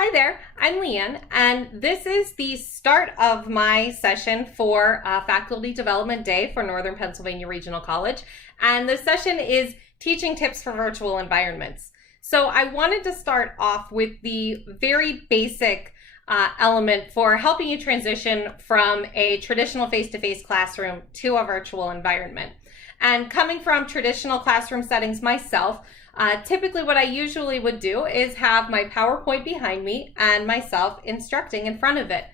Hi there, I'm Leanne, and this is the start of my session for Faculty Development Day for Northern Pennsylvania Regional College. And this session is teaching tips for virtual environments. So I wanted to start off with the very basic element for helping you transition from a traditional face-to-face classroom to a virtual environment. And coming from traditional classroom settings myself, typically what I usually would do is have my PowerPoint behind me and myself instructing in front of it.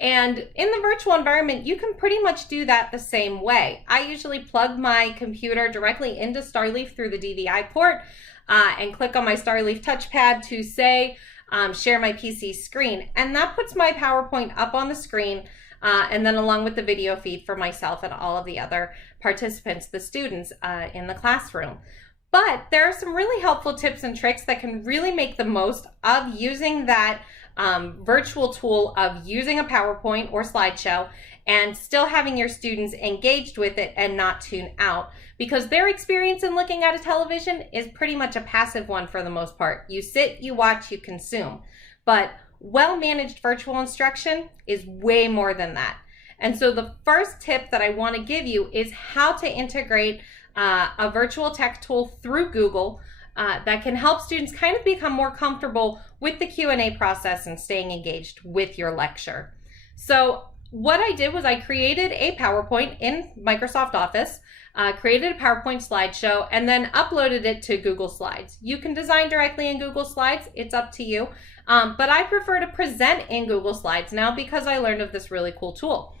And in the virtual environment, you can pretty much do that the same way. I usually plug my computer directly into Starleaf through the DVI port and click on my Starleaf touchpad to say, share my PC screen. And that puts my PowerPoint up on the screen and then along with the video feed for myself and all of the other participants, the students in the classroom. But there are some really helpful tips and tricks that can really make the most of using that virtual tool of using a PowerPoint or slideshow and still having your students engaged with it and not tune out, because their experience in looking at a television is pretty much a passive one for the most part. You sit, you watch, you consume. But well-managed virtual instruction is way more than that. And so the first tip that I want to give you is how to integrate a virtual tech tool through Google that can help students kind of become more comfortable with the Q&A process and staying engaged with your lecture. So what I did was I created a PowerPoint in Microsoft Office, created a PowerPoint slideshow, and then uploaded it to Google Slides. You can design directly in Google Slides, it's up to you, but I prefer to present in Google Slides now because I learned of this really cool tool.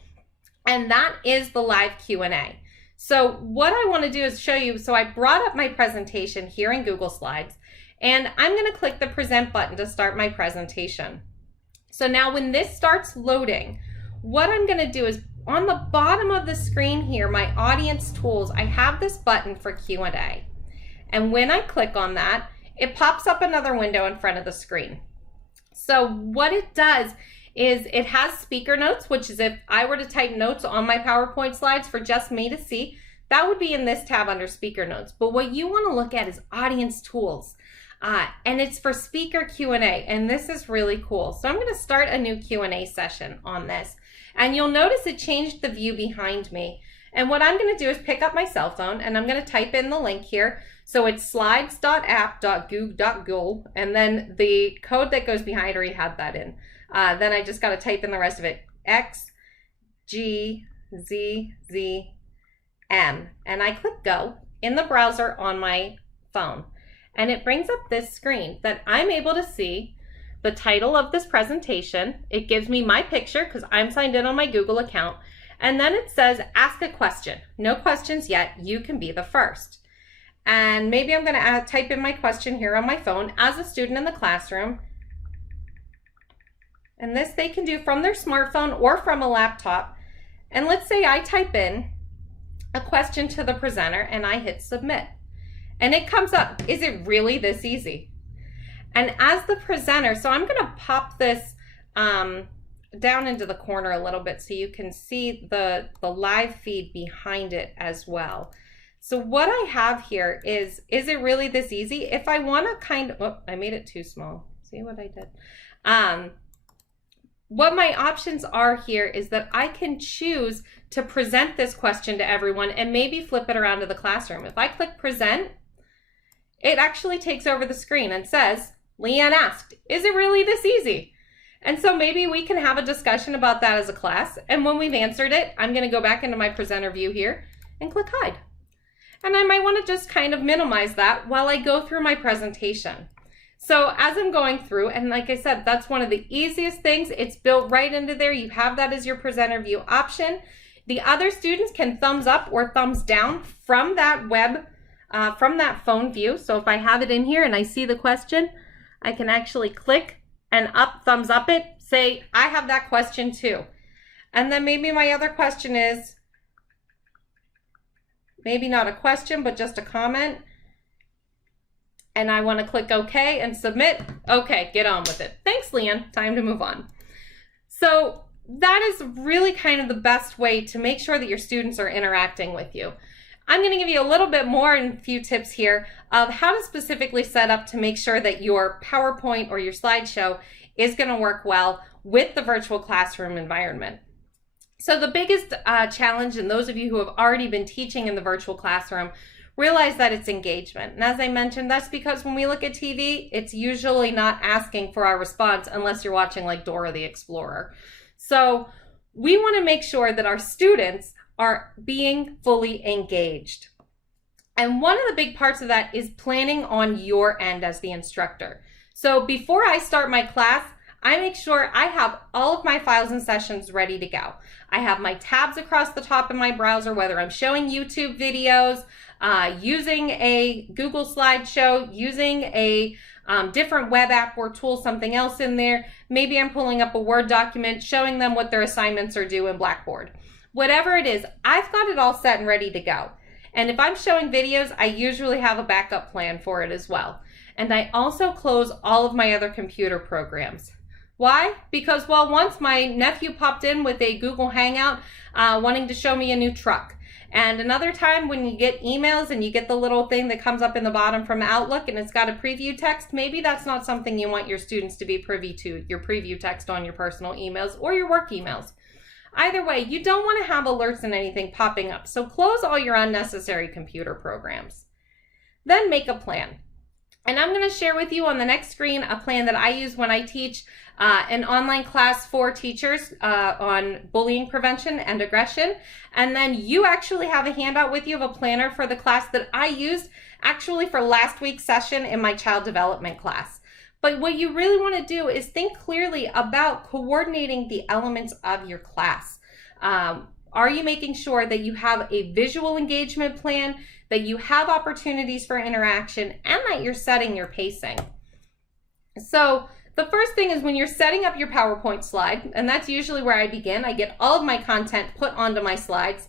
And that is the live Q&A. So what I want to do is show you, so I brought up my presentation here in Google Slides, and I'm going to click the present button to start my presentation. So now when this starts loading, what I'm going to do is on the bottom of the screen here, my audience tools, I have this button for Q&A. And when I click on that, it pops up another window in front of the screen. So what it does is it has speaker notes, which is if I were to type notes on my PowerPoint slides for just me to see, that would be in this tab under speaker notes. But what you want to look at is audience tools. And it's for speaker Q&A, and this is really cool. So I'm going to start a new Q&A session on this. And you'll notice it changed the view behind me. And what I'm going to do is pick up my cell phone, and I'm going to type in the link here. So it's slides.app.goog.go, and then the code that goes behind, I already had that in. Then I just got to type in the rest of it, X, G, Z, Z, M. And I click go in the browser on my phone. And it brings up this screen that I'm able to see the title of this presentation. It gives me my picture because I'm signed in on my Google account. And then it says, ask a question. No questions yet, you can be the first. And maybe I'm going to type in my question here on my phone as a student in the classroom. And this they can do from their smartphone or from a laptop. And let's say I type in a question to the presenter and I hit submit. And it comes up, is it really this easy? And as the presenter, so I'm going to pop this down into the corner a little bit so you can see the live feed behind it as well. So what I have here is it really this easy? If I want to kind of, oh, I made it too small. See what I did? What my options are here is that I can choose to present this question to everyone and maybe flip it around to the classroom. If I click present, it actually takes over the screen and says, Leanne asked, is it really this easy? And so maybe we can have a discussion about that as a class. And when we've answered it, I'm going to go back into my presenter view here and click hide. And I might want to just kind of minimize that while I go through my presentation. So as I'm going through, and like I said, that's one of the easiest things. It's built right into there. You have that as your presenter view option. The other students can thumbs up or thumbs down from that from that phone view. So if I have it in here and I see the question, I can actually click and thumbs up it, say, I have that question too. And then maybe my other question is, maybe not a question, but just a comment. And I want to click OK and submit. Okay, get on with it. Thanks, Leanne. Time to move on. So that is really kind of the best way to make sure that your students are interacting with you. I'm going to give you a little bit more and a few tips here of how to specifically set up to make sure that your PowerPoint or your slideshow is going to work well with the virtual classroom environment. So the biggest challenge, and those of you who have already been teaching in the virtual classroom, realize that it's engagement. And as I mentioned, that's because when we look at TV, it's usually not asking for our response unless you're watching like Dora the Explorer. So we want to make sure that our students are being fully engaged. And one of the big parts of that is planning on your end as the instructor. So before I start my class, I make sure I have all of my files and sessions ready to go. I have my tabs across the top of my browser, whether I'm showing YouTube videos, using a Google slideshow, using a different web app or tool, something else in there. Maybe I'm pulling up a Word document, showing them what their assignments are due in Blackboard. Whatever it is, I've got it all set and ready to go. And if I'm showing videos, I usually have a backup plan for it as well. And I also close all of my other computer programs. Why? Because, well, once my nephew popped in with a Google Hangout wanting to show me a new truck. And another time when you get emails and you get the little thing that comes up in the bottom from Outlook and it's got a preview text, maybe that's not something you want your students to be privy to, your preview text on your personal emails or your work emails. Either way, you don't want to have alerts and anything popping up, so close all your unnecessary computer programs. Then make a plan. And I'm going to share with you on the next screen a plan that I use when I teach an online class for teachers on bullying prevention and aggression. And then you actually have a handout with you of a planner for the class that I used actually for last week's session in my child development class. But what you really want to do is think clearly about coordinating the elements of your class. Are you making sure that you have a visual engagement plan, that you have opportunities for interaction, and that you're setting your pacing? So the first thing is when you're setting up your PowerPoint slide, and that's usually where I begin. I get all of my content put onto my slides.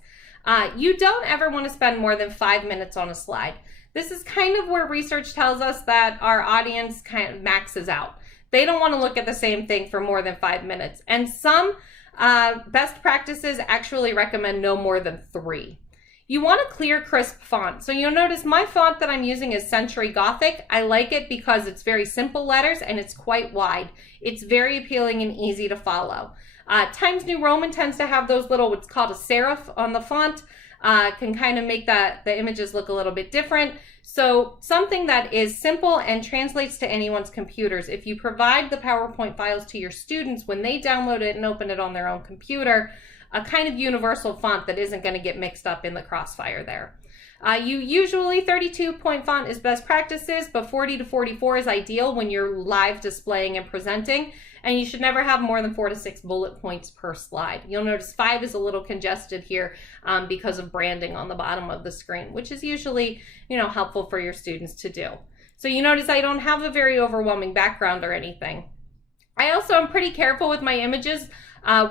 You don't ever want to spend more than 5 minutes on a slide. This is kind of where research tells us that our audience kind of maxes out. They don't want to look at the same thing for more than 5 minutes. And some best practices actually recommend no more than 3. You want a clear, crisp font. So you'll notice my font that I'm using is Century Gothic. I like it because it's very simple letters and it's quite wide. It's very appealing and easy to follow. Times New Roman tends to have those little, what's called a serif on the font. Can kind of make the images look a little bit different. So something that is simple and translates to anyone's computers. If you provide the PowerPoint files to your students when they download it and open it on their own computer, a kind of universal font that isn't going to get mixed up in the crossfire there. You usually 32-point font is best practices, but 40 to 44 is ideal when you're live displaying and presenting, and you should never have more than 4 to 6 bullet points per slide. You'll notice 5 is a little congested here because of branding on the bottom of the screen, which is usually, helpful for your students to do. So you notice I don't have a very overwhelming background or anything. I also am pretty careful with my images.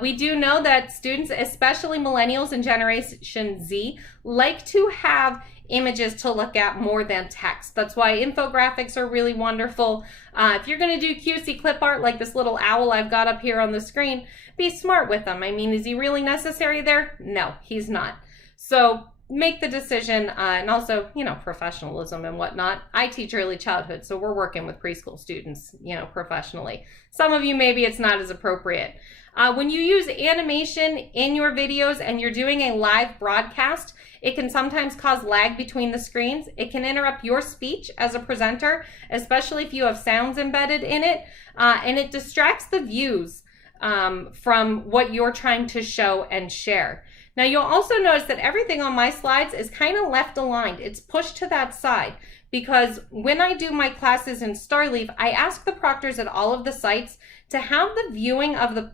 We do know that students, especially millennials and Generation Z, like to have images to look at more than text. That's why infographics are really wonderful. If you're going to do cutesy clip art like this little owl I've got up here on the screen, be smart with them. I mean, is he really necessary there? No, he's not. So make the decision, and also, professionalism and whatnot. I teach early childhood, so we're working with preschool students, professionally. Some of you, maybe it's not as appropriate. When you use animation in your videos and you're doing a live broadcast, it can sometimes cause lag between the screens. It can interrupt your speech as a presenter, especially if you have sounds embedded in it, and it distracts the views from what you're trying to show and share. Now you'll also notice that everything on my slides is kind of left aligned. It's pushed to that side because when I do my classes in Starleaf, I ask the proctors at all of the sites to have the viewing of the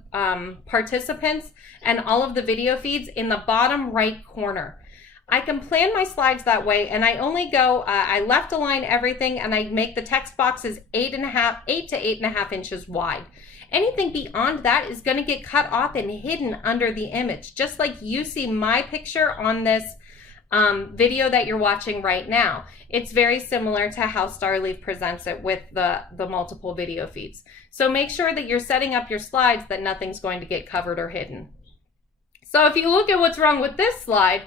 participants and all of the video feeds in the bottom right corner. I can plan my slides that way, and I only go, I left align everything, and I make the text boxes 8 to 8.5 inches wide. Anything beyond that is going to get cut off and hidden under the image, just like you see my picture on this video that you're watching right now. It's very similar to how Starleaf presents it with the multiple video feeds. So make sure that you're setting up your slides that nothing's going to get covered or hidden. So if you look at what's wrong with this slide,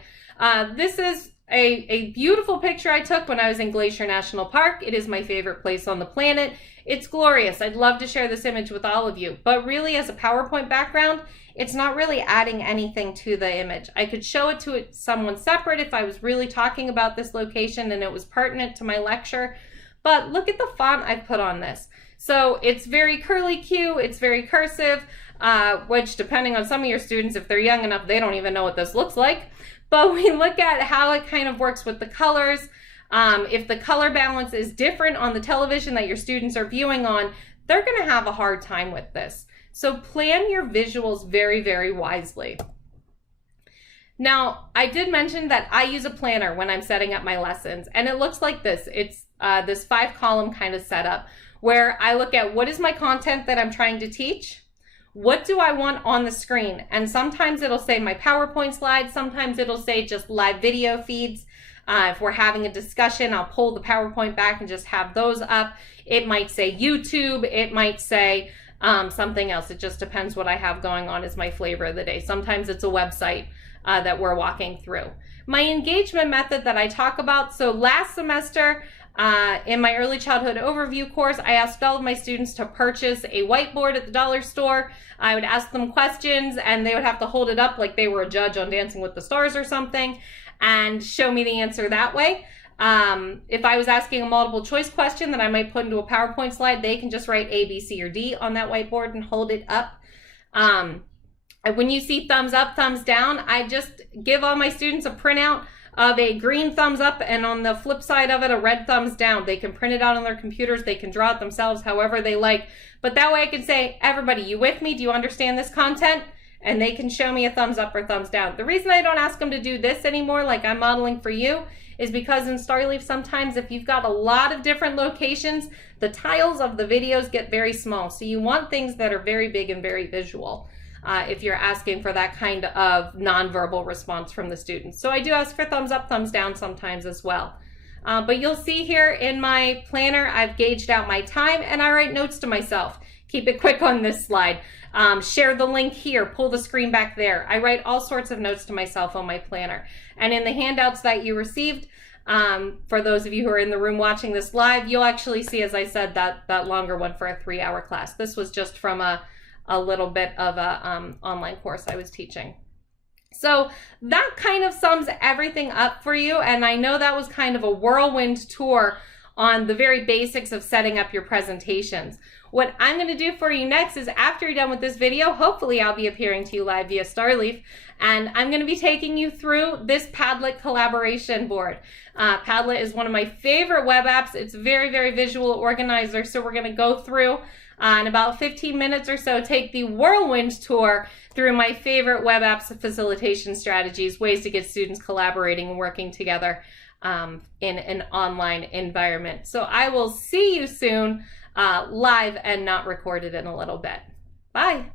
this is a beautiful picture I took when I was in Glacier National Park. It is my favorite place on the planet. It's glorious. I'd love to share this image with all of you, but really as a PowerPoint background, it's not really adding anything to the image. I could show it to someone separate if I was really talking about this location and it was pertinent to my lecture, but look at the font I've put on this. So it's very curly Q, it's very cursive, which depending on some of your students, if they're young enough, they don't even know what this looks like. But we look at how it kind of works with the colors. If the color balance is different on the television that your students are viewing on, they're going to have a hard time with this. So plan your visuals very, very wisely. Now, I did mention that I use a planner when I'm setting up my lessons, and it looks like this. It's this 5-column kind of setup where I look at what is my content that I'm trying to teach. What do I want on the screen? And sometimes it'll say my PowerPoint slides. Sometimes it'll say just live video feeds. If we're having a discussion, I'll pull the PowerPoint back and just have those up. It might say YouTube. It might say something else. It just depends what I have going on is my flavor of the day. Sometimes it's a website that we're walking through. My engagement method that I talk about. So last semester, in my early childhood overview course, I asked all of my students to purchase a whiteboard at the dollar store. I would ask them questions and they would have to hold it up like they were a judge on Dancing with the Stars or something and show me the answer that way. If I was asking a multiple choice question that I might put into a PowerPoint slide, they can just write A, B, C, or D on that whiteboard and hold it up. When you see thumbs up, thumbs down, I just give all my students a printout of a green thumbs up and on the flip side of it, a red thumbs down. They can print it out on their computers. They can draw it themselves however they like. But that way I can say, everybody, you with me? Do you understand this content? And they can show me a thumbs up or thumbs down. The reason I don't ask them to do this anymore, like I'm modeling for you, is because in Starleaf, sometimes if you've got a lot of different locations, the tiles of the videos get very small. So you want things that are very big and very visual. If you're asking for that kind of nonverbal response from the students. So I do ask for thumbs up, thumbs down sometimes as well. But you'll see here in my planner, I've gauged out my time and I write notes to myself. Keep it quick on this slide. Share the link here, pull the screen back there. I write all sorts of notes to myself on my planner. And in the handouts that you received, for those of you who are in the room watching this live, you'll actually see, as I said, that longer one for a 3-hour class. This was just from a little bit of a online course I was teaching. So that kind of sums everything up for you. And I know that was kind of a whirlwind tour on the very basics of setting up your presentations. What I'm going to do for you next is after you're done with this video, hopefully I'll be appearing to you live via Starleaf, and I'm going to be taking you through this Padlet collaboration board. Padlet is one of my favorite web apps. It's very, very visual organizer. So we're going to go through in about 15 minutes or so, take the whirlwind tour through my favorite web apps facilitation strategies, ways to get students collaborating and working together in an online environment. So I will see you soon, live and not recorded in a little bit. Bye.